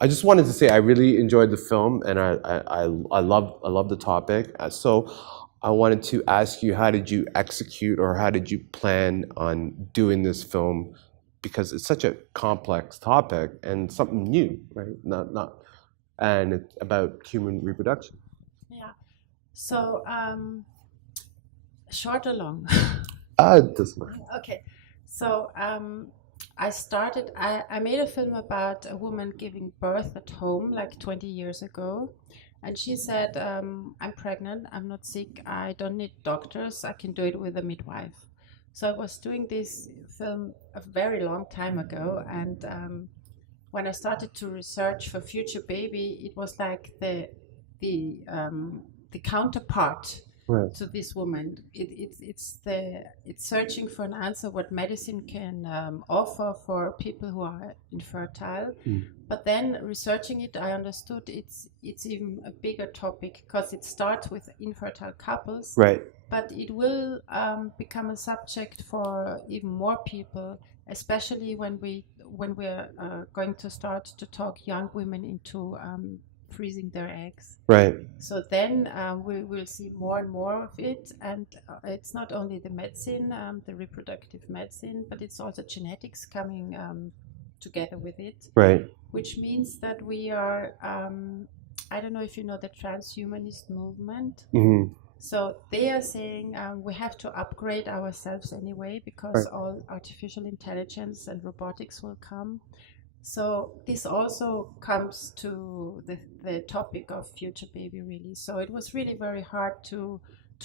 I just wanted to say I really enjoyed the film, and I love the topic. So I wanted to ask you, how did you execute, or how did you plan on doing this film? Because it's such a complex topic and something new, right? Not, and it's about human reproduction. Yeah. So, short or long? It doesn't matter. Okay. So, I made a film about a woman giving birth at home like 20 years ago. And she said, I'm pregnant, I'm not sick, I don't need doctors, I can do it with a midwife. So I was doing this film a very long time ago. And when I started to research for Future Baby, it was like the counterpart Right. to this woman. It's searching for an answer what medicine can offer for people who are infertile. But then researching it, I understood it's even a bigger topic, because it starts with infertile couples. Right. But it will become a subject for even more people, especially when we're going to start to talk young women into freezing their eggs. Right. So then we will see more and more of it, and it's not only the medicine, the reproductive medicine, but it's also genetics coming together with it. Right. Which means that we are, I don't know if you know the transhumanist movement. Mm-hmm. So they are saying we have to upgrade ourselves anyway, because all artificial intelligence and robotics will come. So this also comes to the topic of Future Baby, really. So it was really very hard to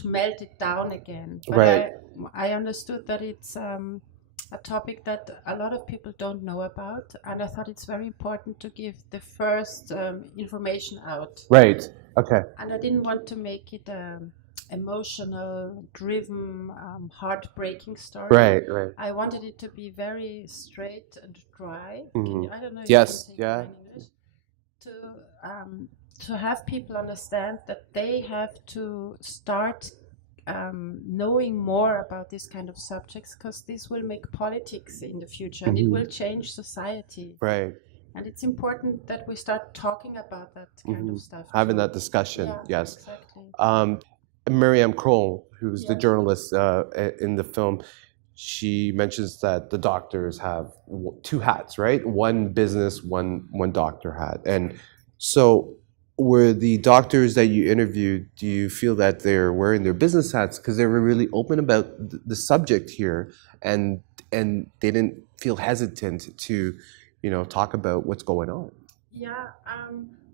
melt it down again. But I understood that it's a topic that a lot of people don't know about, and I thought it's very important to give the first information out. Right. Okay. And I didn't want to make it emotional, driven, heartbreaking story. Right. Right. I wanted it to be very straight and dry. Mm-hmm. I don't know if yes. you can Yeah. take it in English. To have people understand that they have to start knowing more about this kind of subjects, because this will make politics in the future, and it will change society. Right. And it's important that we start talking about that kind of stuff. Having that discussion. Yeah, yes. Exactly. Maria Kroll, who's the journalist in the film, she mentions that the doctors have two hats, right? One business, one doctor hat. And so were the doctors that you interviewed, do you feel that they're wearing their business hats because they were really open about the subject here, and they didn't feel hesitant to, talk about what's going on? Yeah,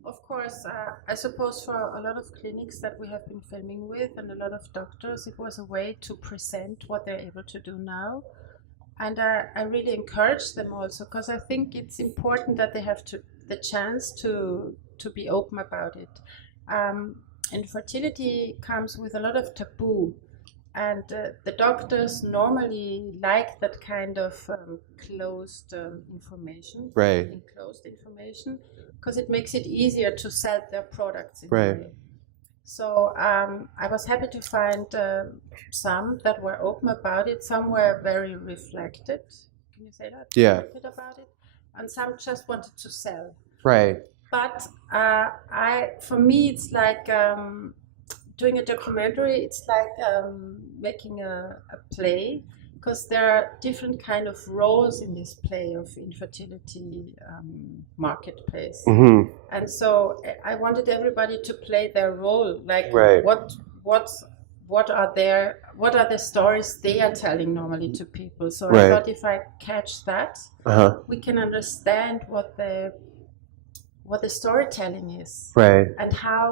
of course, I suppose for a lot of clinics that we have been filming with, and a lot of doctors, it was a way to present what they're able to do now. And I really encourage them also, because I think it's important that they have the chance to be open about it. Infertility comes with a lot of taboo. And the doctors normally like that kind of closed information, Right. enclosed information, because it makes it easier to sell their products in a Right. way. So I was happy to find some that were open about it. Some were very reflected. Can you say that? Yeah. Reflected about it, and some just wanted to sell. Right. But for me, it's like doing a documentary. It's like making a play, because there are different kind of roles in this play of infertility marketplace. Mm-hmm. And so I wanted everybody to play their role, like Right. what are the stories they are telling normally to people. So Right. I thought if I catch that, we can understand what the storytelling is, Right. and how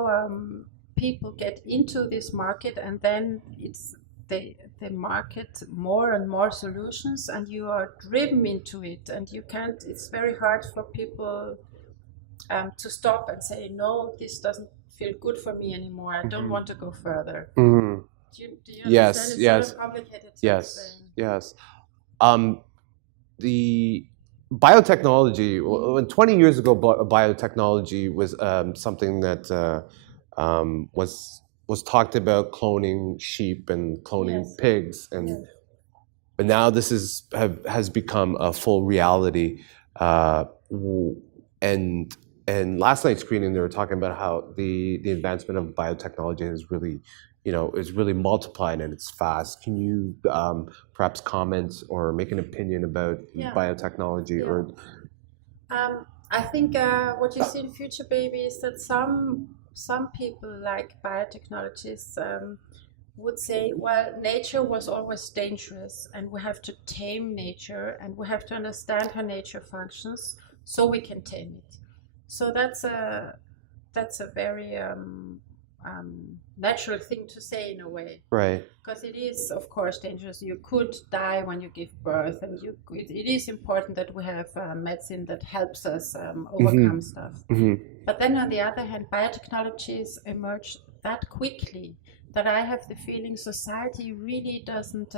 people get into this market, and then it's they market more and more solutions, and you are driven into it, and you can't. It's very hard for people to stop and say, no, this doesn't feel good for me anymore. I don't want to go further. Mm-hmm. Do you Yes, understand? It's yes. sort of complicated to Yes. explain. Yes. The biotechnology, when 20 years ago, biotechnology was something that was talked about, cloning sheep and cloning Yes. pigs, and but now this has become a full reality, and and last night's screening, they were talking about how the advancement of biotechnology is really, is really multiplied and it's fast. Can you perhaps comment or make an opinion about biotechnology? Yeah. Or I think what you see in Future Baby is that some people like biotechnologists would say, well, nature was always dangerous and we have to tame nature and we have to understand how nature functions so we can tame it. So that's a very natural thing to say in a way. right. Because it is, of course, dangerous. You could die when you give birth, and it is important that we have medicine that helps us overcome stuff. But then on the other hand, biotechnologies emerge that quickly that I have the feeling society really doesn't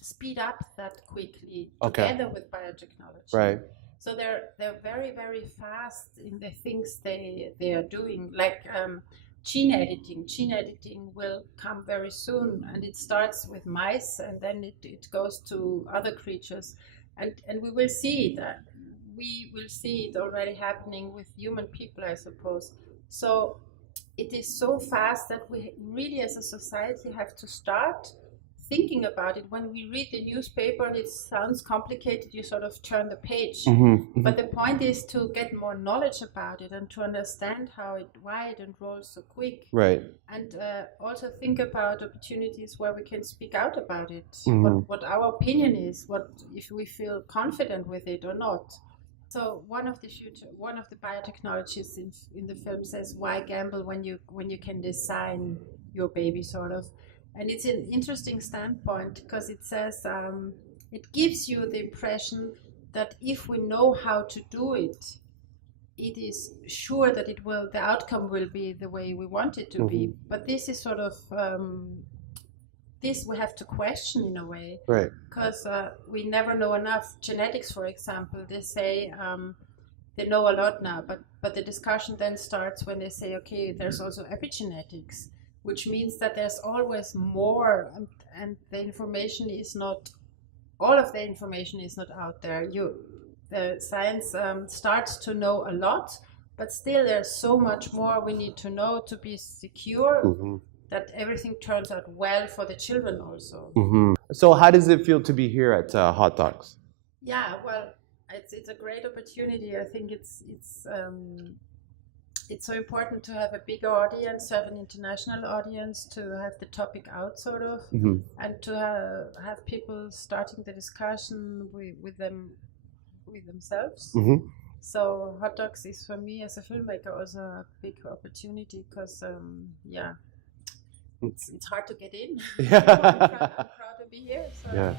speed up that quickly together with biotechnology. Right. So they're very, very fast in the things they are doing, like gene editing. Gene editing will come very soon, and it starts with mice, and then it goes to other creatures, and we will see that. We will see it already happening with human people, I suppose. So it is so fast that we really, as a society, have to start thinking about it. When we read the newspaper and it sounds complicated, you sort of turn the page. But the point is to get more knowledge about it and to understand why it unrolls so quick. Right. And also think about opportunities where we can speak out about it, what our opinion is, if we feel confident with it or not. So one of the biotechnologists in the film says, why gamble when you can design your baby, sort of. And it's an interesting standpoint because it says it gives you the impression that if we know how to do it, it is sure that the outcome will be the way we want it to be. But this is sort of this we have to question in a way, right? Because we never know enough. Genetics, for example, they say they know a lot now, but the discussion then starts when they say, okay, there's also epigenetics, which means that there's always more, and the information is not, all of the information is not out there. The science starts to know a lot, but still there's so much more we need to know to be secure that everything turns out well for the children also. So how does it feel to be here at Hot Docs? Yeah, well, it's a great opportunity. I think it's so important to have a bigger audience, to have an international audience, to have the topic out, sort of, and to have people starting the discussion with themselves. So Hot Docs is, for me as a filmmaker, also a big opportunity because, it's hard to get in. I'm proud to be here. So, yeah.